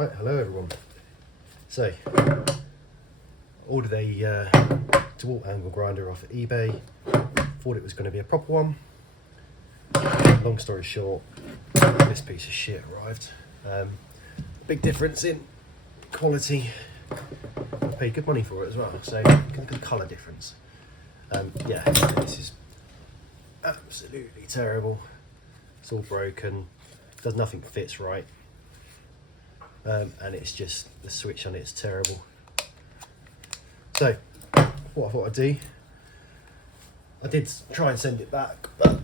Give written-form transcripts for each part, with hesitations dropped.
Right, hello everyone. So, ordered a Dewalt Angle Grinder off eBay. Thought it was going to be a proper one. Long story short, this piece of shit arrived. Big difference in quality. I paid good money for it as well, so look at the colour difference. Yeah, this is absolutely terrible. It's all broken, does nothing fits right. And it's just, the switch on it's terrible. So, what I thought I'd do, I did try and send it back, but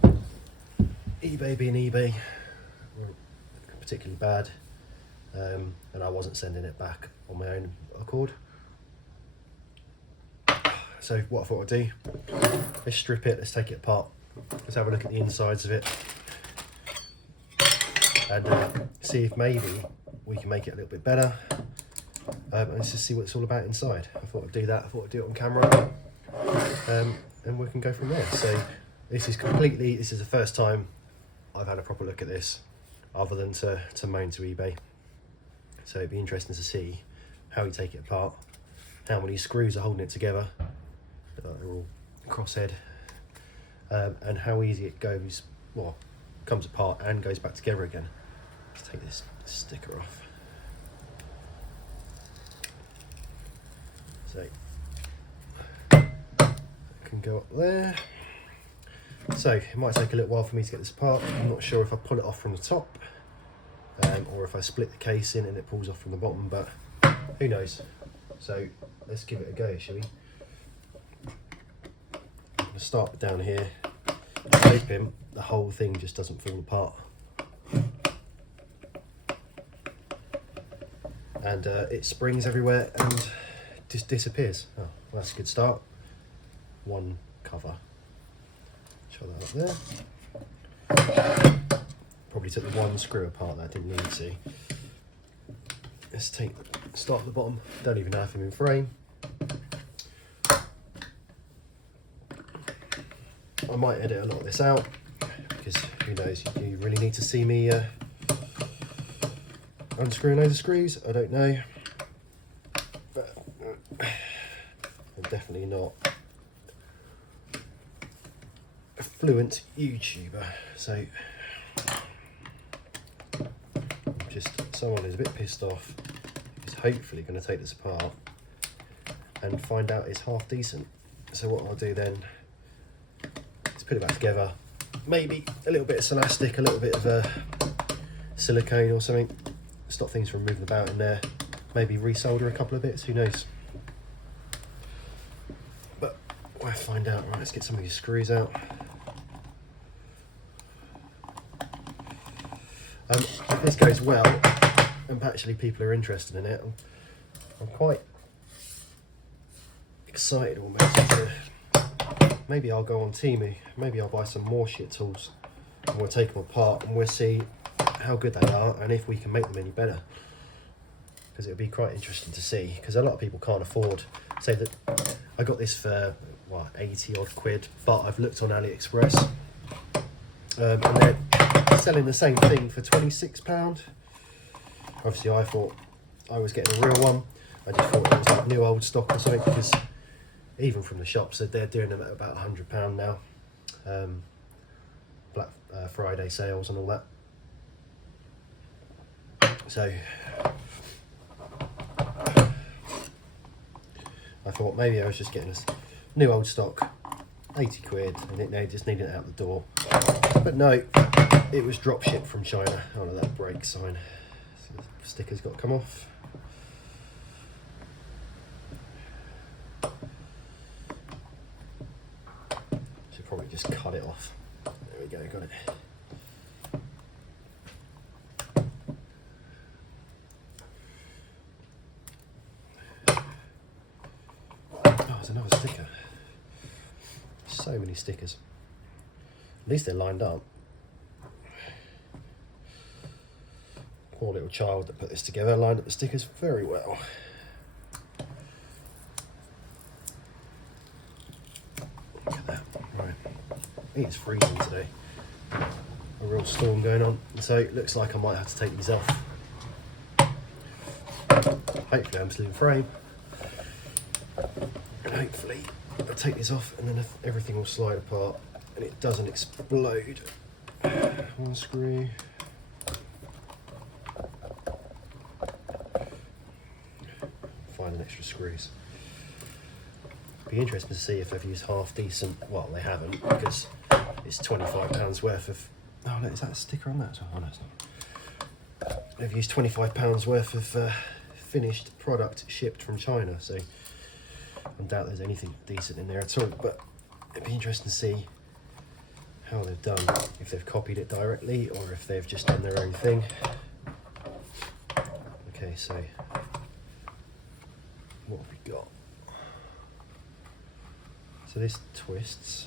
eBay being eBay, particularly bad, and I wasn't sending it back on my own accord. So what I thought I'd do, let's strip it, let's take it apart, let's have a look at the insides of it, and see if maybe we can make it a little bit better, and let's just see what it's all about inside. I thought I'd do that, I thought I'd do it on camera, and we can go from there. So this is the first time I've had a proper look at this, other than to moan to eBay. So it'd be interesting to see how you take it apart, how many screws are holding it together, they're all crosshead, and how easy it goes, well, comes apart and goes back together again. Let's take this sticker off. So it can go up there. So it might take a little while for me to get this apart. I'm not sure if I pull it off from the top, or if I split the casing and it pulls off from the bottom, but who knows. So let's give it a go, shall we? I'm going to start down here. I'm hoping the whole thing just doesn't fall apart. And it springs everywhere and just disappears. Oh, well, that's a good start. One cover. Show that up there. Probably took the one screw apart that I didn't need to. Let's start at the bottom. Don't even have him in frame. I might edit a lot of this out, because who knows, you really need to see me unscrewing those screws. I don't know, but I'm definitely not a fluent YouTuber, so just someone who's a bit pissed off is hopefully going to take this apart and find out it's half decent. So what I'll do then is put it back together, maybe a little bit of elastic, a little bit of silicone or something, stop things from moving about in there, maybe resolder a couple of bits, who knows. But we'll find out. Right, let's get some of these screws out. If this goes well, and actually people are interested in it, I'm quite excited almost to, maybe I'll go on Temu, maybe I'll buy some more shit tools and we'll take them apart and we'll see how good they are and if we can make them any better, because it would be quite interesting to see, because a lot of people can't afford, say that I got this for what, 80 odd quid, but I've looked on AliExpress and they're selling the same thing for £26. Obviously I thought I was getting a real one. I just thought it was like new old stock or something, because even from the shops they're doing them at about £100 now. Black Friday sales and all that. So I thought maybe I was just getting a new old stock, 80 quid, and it just needed it out the door. But no, it was drop shipped from China. Oh no, that brake sign. So the sticker's got to come off. Should probably just cut it off. There we go, got it. Oh, there's another sticker. So many stickers. At least they're lined up. Poor little child that put this together lined up the stickers very well. Look at that. Right. I think it's freezing today. A real storm going on. So it looks like I might have to take these off. hopefully I'm still in frame. And hopefully I'll take this off and then everything will slide apart and it doesn't explode. One screw. Find extra screws. Be interesting to see if they've used half decent. Well, they haven't, because it's £25 worth of. Oh, no, is that a sticker on that? Oh, no, it's not. They've used £25 worth of finished product shipped from China, so I doubt there's anything decent in there at all. But it'd be interesting to see how they've done, if they've copied it directly or if they've just done their own thing. Okay, so what have we got? So this twists.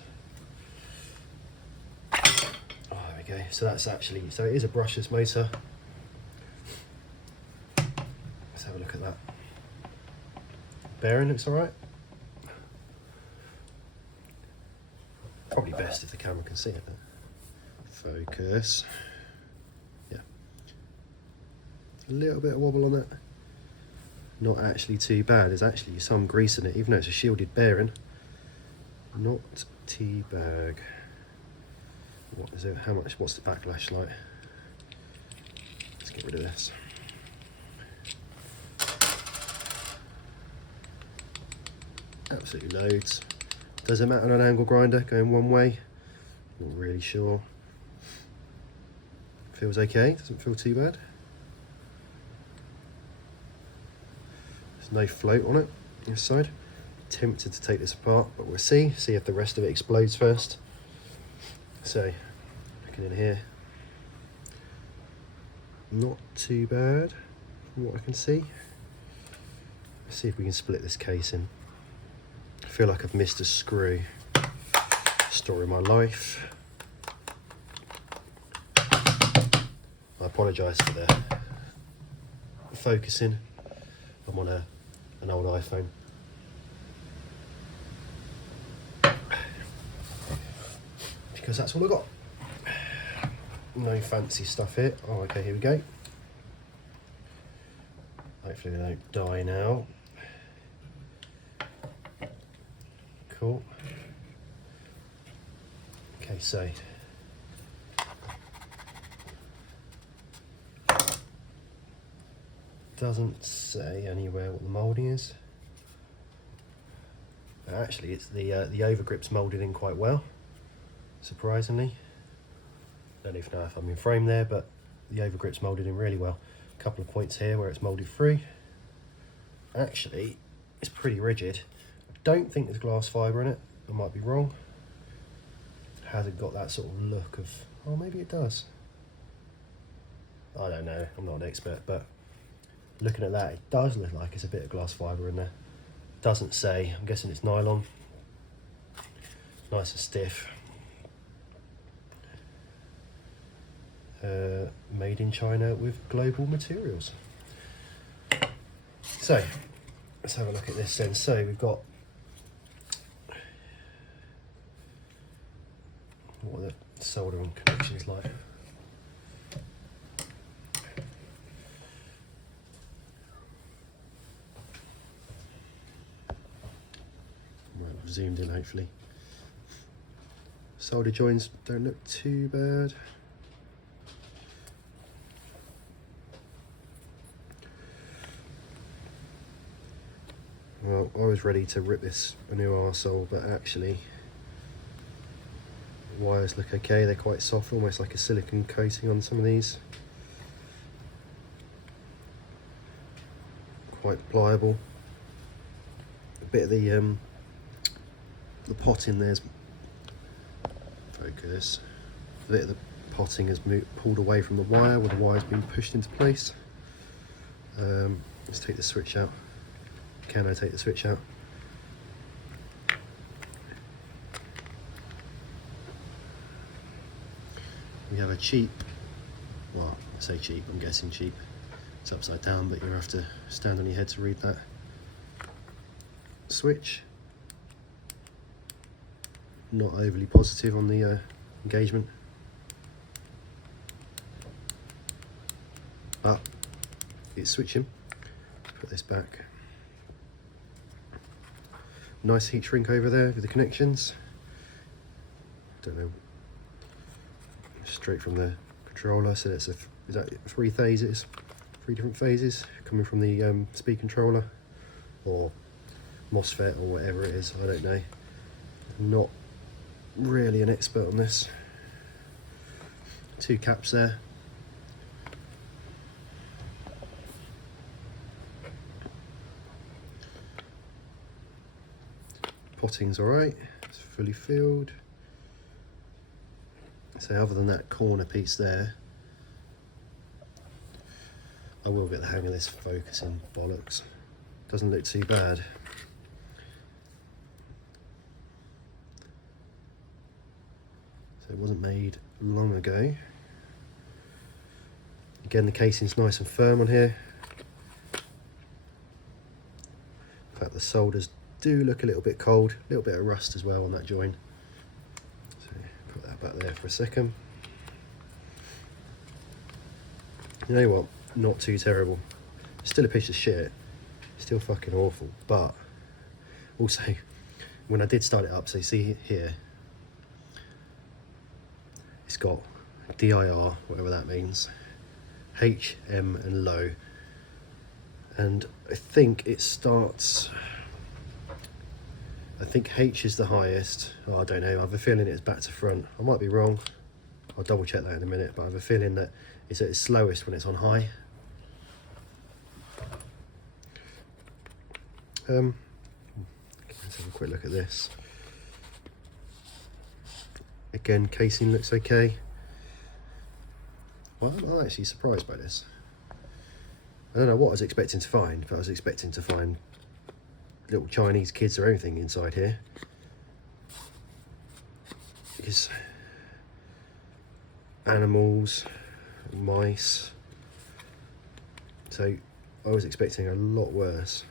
Oh, there we go. So that's actually, so it is a brushless motor. Let's have a look at that. Bearing looks alright. Probably best if the camera can see it. Focus. Yeah. A little bit of wobble on it. Not actually too bad. There's actually some grease in it, even though it's a shielded bearing. Not too bad. What is it? How much? What's the backlash like? Let's get rid of this. Absolutely loads. Does it matter on an angle grinder going one way? Not really sure. Feels okay. Doesn't feel too bad. There's no float on it this side. Tempted to take this apart, but we'll see if the rest of it explodes first. So looking in here, not too bad from what I can see. Let's see if we can split this casing. I feel like I've missed a screw. Story of my life. I apologise for the focusing. I'm on an old iPhone. Because that's all I got. No fancy stuff here. Oh, okay, here we go. Hopefully they don't die now. Cool. Okay, so doesn't say anywhere what the moulding is. Actually, it's the overgrip's moulded in quite well. Surprisingly, don't even know if I'm in frame there, but the overgrip's moulded in really well. A couple of points here where it's moulded through. Actually, it's pretty rigid. I don't think there's glass fibre in it. I might be wrong. Hasn't got that sort of look of. Oh, maybe it does. I don't know. I'm not an expert, but looking at that, it does look like it's a bit of glass fibre in there. Doesn't say. I'm guessing it's nylon. Nice and stiff. Made in China with global materials. So let's have a look at this then. So we've got, what are the soldering connections like? Well, I've zoomed in hopefully. Solder joints don't look too bad. Well, I was ready to rip this a new arsehole, but actually the wires look okay. They're quite soft, almost like a silicone coating on some of these. Quite pliable. A bit of the potting there's focus. A bit of the potting has pulled away from the wire where the wire's been pushed into place. Let's take the switch out. Can I take the switch out? We have a cheap, well, I say cheap, I'm guessing cheap. It's upside down, but you have to stand on your head to read that. Switch. Not overly positive on the engagement. But it's switching. Put put this back. Nice heat shrink over there with the connections. Don't know. Straight from the controller, so that's is that 3 phases, 3 different phases coming from the speed controller or MOSFET or whatever it is. I don't know. I'm not really an expert on this. 2 caps there. Potting's alright, it's fully filled. So other than that corner piece there, I will get the hang of this focusing bollocks. Doesn't look too bad. So it wasn't made long ago. Again, the casing's nice and firm on here. In fact, the solders do look a little bit cold, a little bit of rust as well on that joint. So put that back there for a second. You know what? Not too terrible. Still a piece of shit. Still fucking awful. But also, when I did start it up, so you see here, it's got DIR, whatever that means, H, M, and low. And I think it starts. I think H is the highest. Oh, I don't know. I have a feeling it's back to front. I might be wrong. I'll double check that in a minute, but I have a feeling that it's at its slowest when it's on high. Let's have a quick look at this. Again, casing looks okay. Well, I'm actually surprised by this. I don't know what I was expecting to find, but I was expecting to find little Chinese kids or anything inside here, because animals, mice, so I was expecting a lot worse.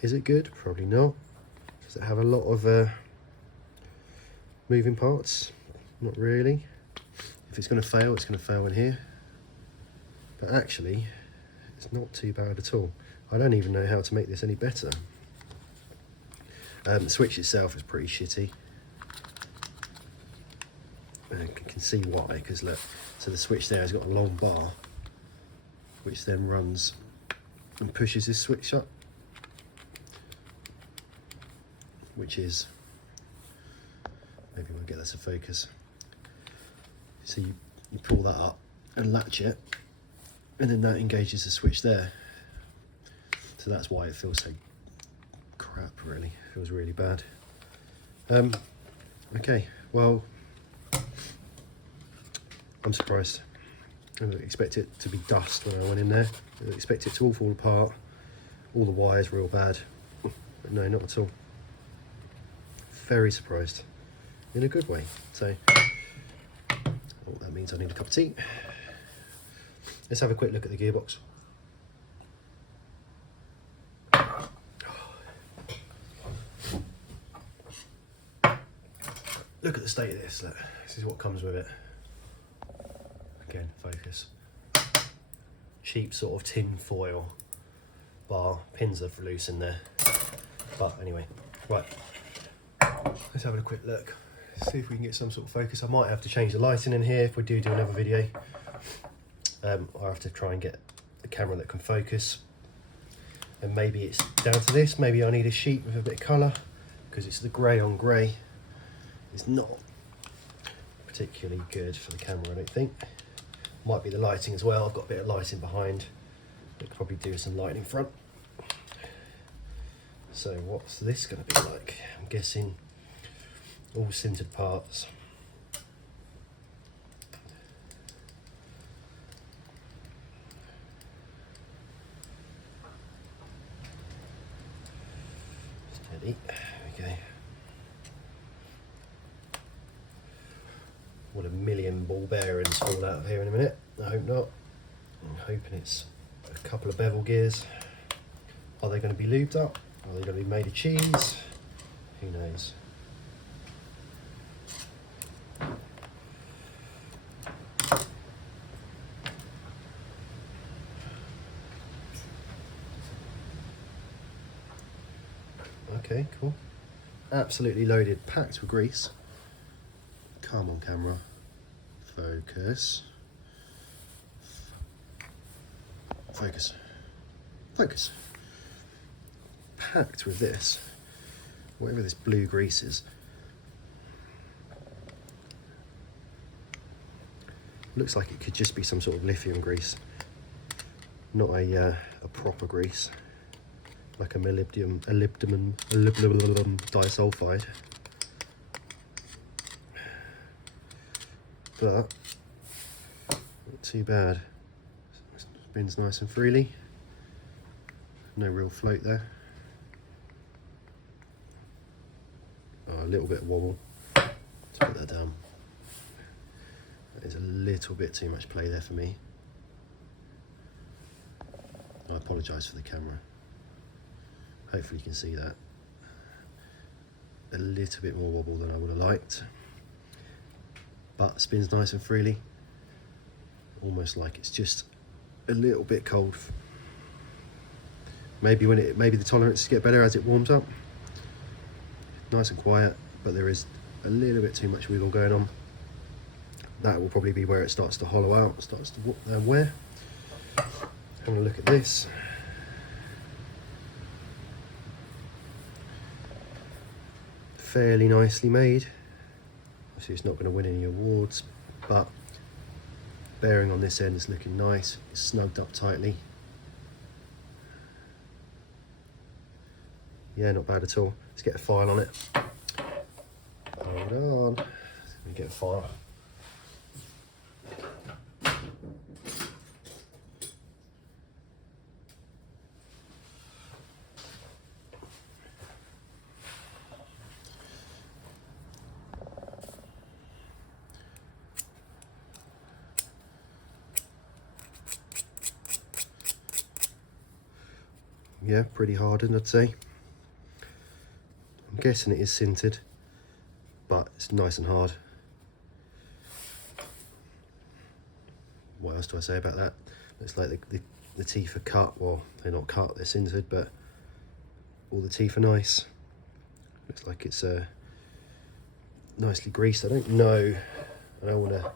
Is it good? Probably not. Does it have a lot of moving parts? Not really. If it's going to fail, it's going to fail in here, but actually it's not too bad at all. I don't even know how to make this any better. The switch itself is pretty shitty. You can see why, because look, so the switch there has got a long bar, which then runs and pushes this switch up, which is, maybe we'll get that to focus. So you pull that up and latch it, and then that engages the switch there. So that's why it feels so crap, really. It feels really bad. Okay, well, I'm surprised. I didn't expect it to be dust when I went in there. I didn't expect it to all fall apart. All the wires real bad. But no, not at all. Very surprised. In a good way. So, oh, that means I need a cup of tea. Let's have a quick look at the gearbox. Look at the state of this. Look, this is what comes with it. Again, focus. Cheap sort of tin foil bar. Pins are loose in there. But anyway, right. Let's have a quick look. See if we can get some sort of focus. I might have to change the lighting in here if we do another video. I'll have to try and get a camera that can focus. And maybe it's down to this. Maybe I need a sheet with a bit of colour, because it's the grey on grey. It's not particularly good for the camera, I don't think. Might be the lighting as well. I've got a bit of lighting behind. I could probably do some lighting in front. So what's this going to be like? I'm guessing all sintered parts. Steady. There we go. What a million ball bearings fall out of here in a minute. I hope not. I'm hoping it's a couple of bevel gears. Are they going to be lubed up? Are they going to be made of cheese? Who knows? Okay, cool. Absolutely loaded, packed with grease. Come on, camera. Focus. Focus. Focus. Packed with this, whatever this blue grease is. Looks like it could just be some sort of lithium grease, not a proper grease, like a molybdenum disulfide. But not too bad. Spins nice and freely. No real float there. Oh, a little bit of wobble. Let's put that down. That is a little bit too much play there for me. I apologise for the camera. Hopefully you can see that. A little bit more wobble than I would have liked. But spins nice and freely. Almost like it's just a little bit cold. Maybe the tolerances get better as it warms up. Nice and quiet, but there is a little bit too much wiggle going on. That will probably be where it starts to hollow out, starts to wear. Having a look at this. Fairly nicely made. Obviously it's not going to win any awards, but bearing on this end is looking nice. It's snugged up tightly. Yeah, not bad at all. Let's get a file on it. Hold on. Let me get a file. Yeah, pretty hardened, I'd say. I'm guessing it is sintered, but it's nice and hard. What else do I say about that? Looks like the teeth are cut. Well, they're not cut, they're sintered, but all the teeth are nice. Looks like it's nicely greased. I don't know, I don't want to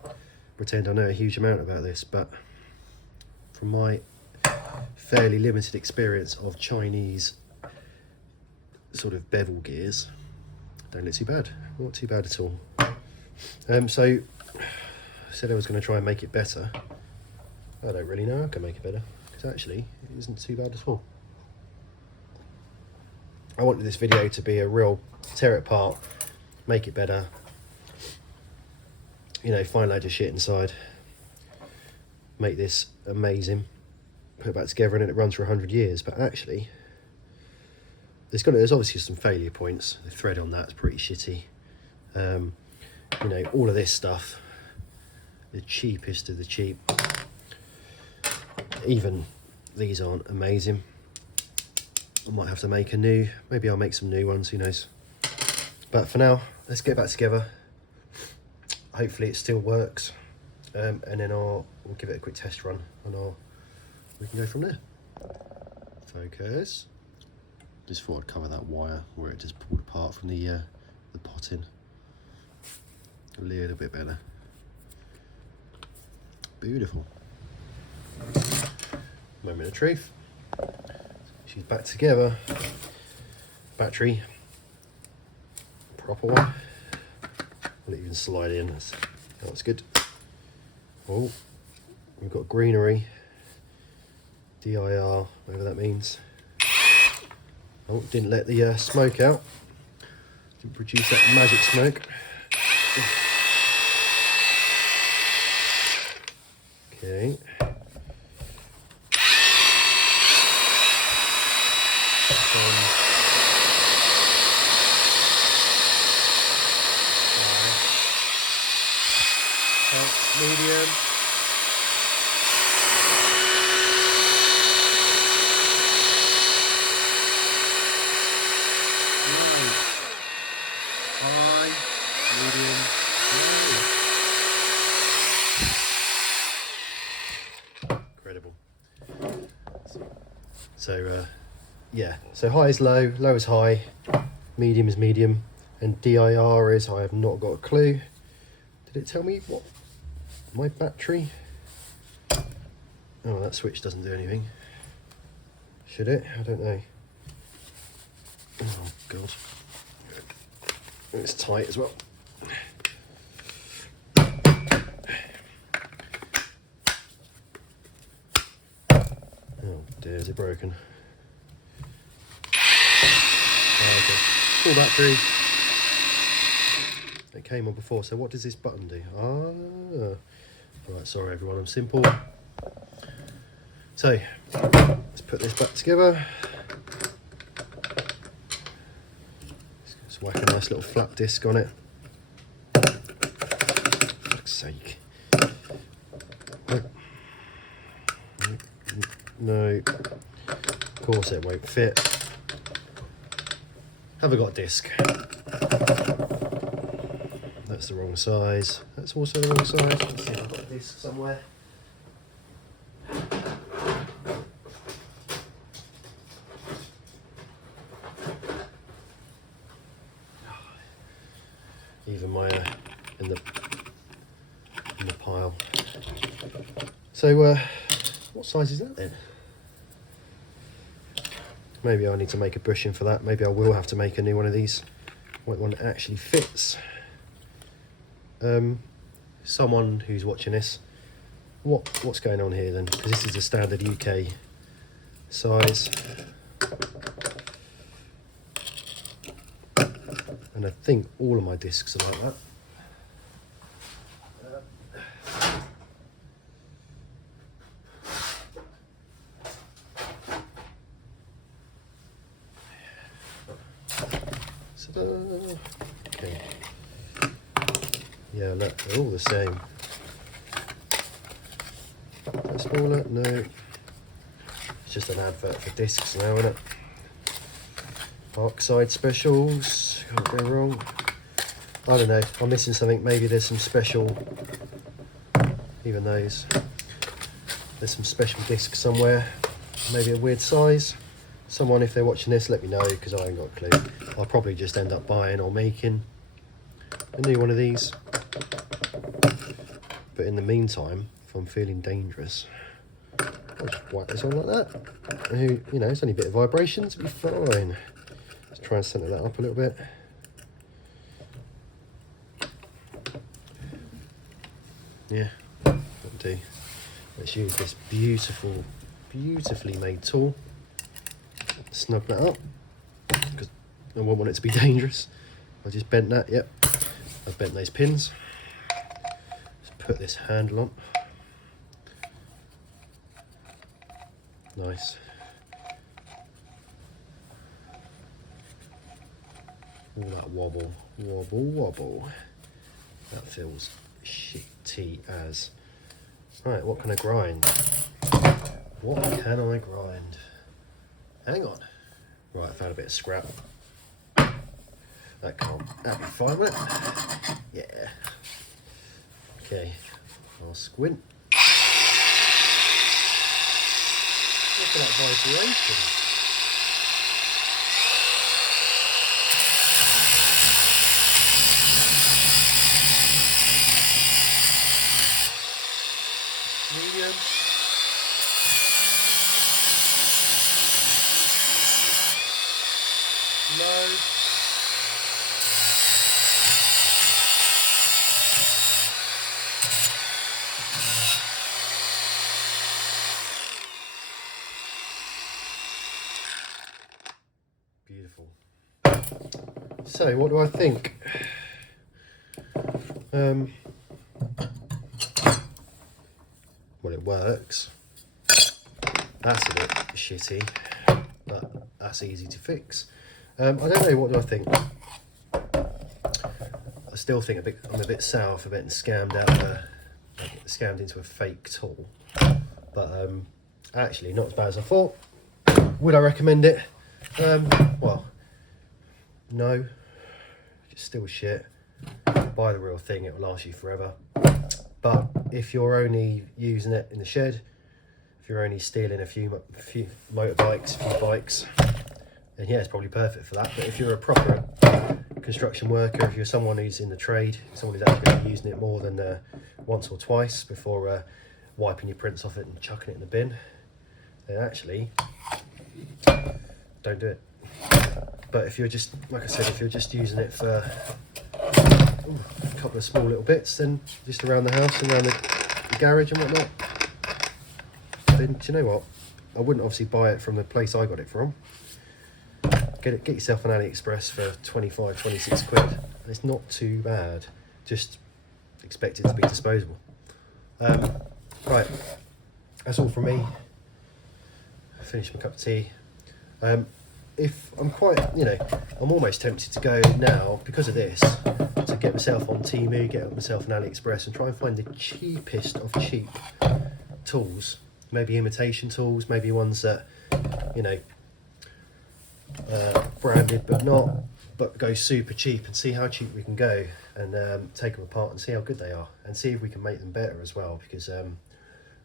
pretend I know a huge amount about this, but from my fairly limited experience of Chinese sort of bevel gears, don't look too bad. Not too bad at all. So I said I was going to try and make it better. I don't really know how I can make it better, because actually it isn't too bad at all. I wanted this video to be a real tear it apart, make it better, you know, find loads of shit inside, make this amazing, put it back together, and then it runs for 100 years. But actually there's obviously some failure points. The thread on that's pretty shitty. You know, all of this stuff, the cheapest of the cheap. Even these aren't amazing. I might have to make maybe I'll make some new ones, who knows. But for now, let's get back together. Hopefully it still works, and then we'll give it a quick test run, and we can go from there. Focus. Just thought I'd cover that wire where it just pulled apart from the potting. A little bit better. Beautiful. Moment of truth. She's back together. Battery. Proper one. Will it even slide in? That's good. Oh, we've got greenery. DIR, whatever that means. Oh, didn't let the smoke out. Didn't produce that magic smoke. Okay. Medium. High, medium, low. Incredible. So yeah, so high is low, low is high, medium is medium, and DIR is, I have not got a clue. Did it tell me what my battery? Oh, that switch doesn't do anything. Should it? I don't know. Oh god, it's tight as well. Oh dear, is it broken? Oh, okay. Full battery. It came on before, so what does this button do? Ah, right, sorry everyone, I'm simple. So, let's put this back together. Just whack a nice little flat disc on it. For fuck's sake. No, of course it won't fit. Have I got a disc? That's the wrong size. That's also the wrong size. Let's see if I've got a disc somewhere. Even my in the pile. So what size is that then? Maybe I need to make a bushing for that. Maybe I will have to make a new one of these. One that actually fits. Someone who's watching this, what's going on here then? Because this is a standard UK size. And I think all of my discs are like that. Okay. Yeah, look, they're all the same. Is that smaller? No. It's just an advert for discs now, isn't it? Oxide specials, can't go wrong. I don't know, I'm missing something. Maybe there's some special, even those. There's some special discs somewhere. Maybe a weird size. Someone, if they're watching this, let me know, because I ain't got a clue. I'll probably just end up buying or making a new one of these. But in the meantime, if I'm feeling dangerous, I'll just whack this on like that. And you know, it's only a bit of vibrations, it'll be fine. Let's try and centre that up a little bit. Yeah, that'll do. Let's use this beautifully made tool. Snug that up, because I won't want it to be dangerous. I just bent that, yep. I've bent those pins. Let's put this handle on. Nice. All that wobble, wobble, wobble. That feels shitty as. Right, what can I grind? What can I grind? Hang on. Right, I found a bit of scrap. That'll be fine, won't it? Yeah. Okay, I'll squint. Look at that vibration. Medium. Low. Beautiful. So, what do I think? Well, it works. That's a bit shitty, but that's easy to fix. I don't know, what do I think? I still think I'm a bit sour for getting scammed scammed into a fake tool. But actually, not as bad as I thought. Would I recommend it? Well, no. It's still shit. Buy the real thing, it will last you forever. But if you're only using it in the shed, if you're only stealing a few motorbikes, a few bikes, then yeah, it's probably perfect for that. But if you're a proper construction worker, if you're someone who's in the trade, someone who's actually going to be using it more than once or twice before wiping your prints off it and chucking it in the bin, then actually don't do it. But if you're just, like I said, if you're just using it for a couple of small little bits, then just around the house and around the garage and whatnot, then do you know what? I wouldn't obviously buy it from the place I got it from. Get yourself an AliExpress for 25, 26 quid. It's not too bad. Just expect it to be disposable. Right, that's all from me. I finished my cup of tea. If I'm quite, I'm almost tempted to go now, because of this, to get myself on Temu, get myself an AliExpress and try and find the cheapest of cheap tools. Maybe imitation tools, maybe ones that, branded but go super cheap, and see how cheap we can go, and take them apart and see how good they are, and see if we can make them better as well, because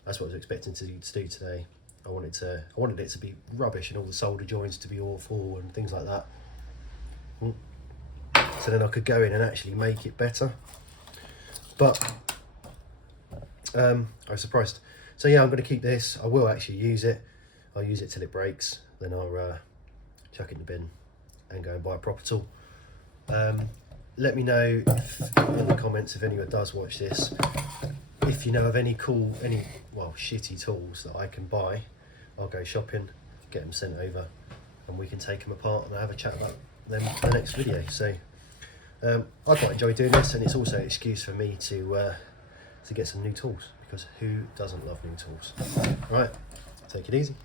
that's what I was expecting to do today. I wanted it to be rubbish and all the solder joints to be awful and things like that, so then I could go in and actually make it better. But I was surprised. So yeah, I'm going to keep this. I will actually use it. I'll use it till it breaks, then I'll chuck it in the bin and go and buy a proper tool. Let me know in the comments if anyone does watch this, if you know of any shitty tools that I can buy. I'll go shopping, get them sent over, and we can take them apart and have a chat about them in the next video. So I quite enjoy doing this, and it's also an excuse for me to get some new tools, because who doesn't love new tools? Right, take it easy.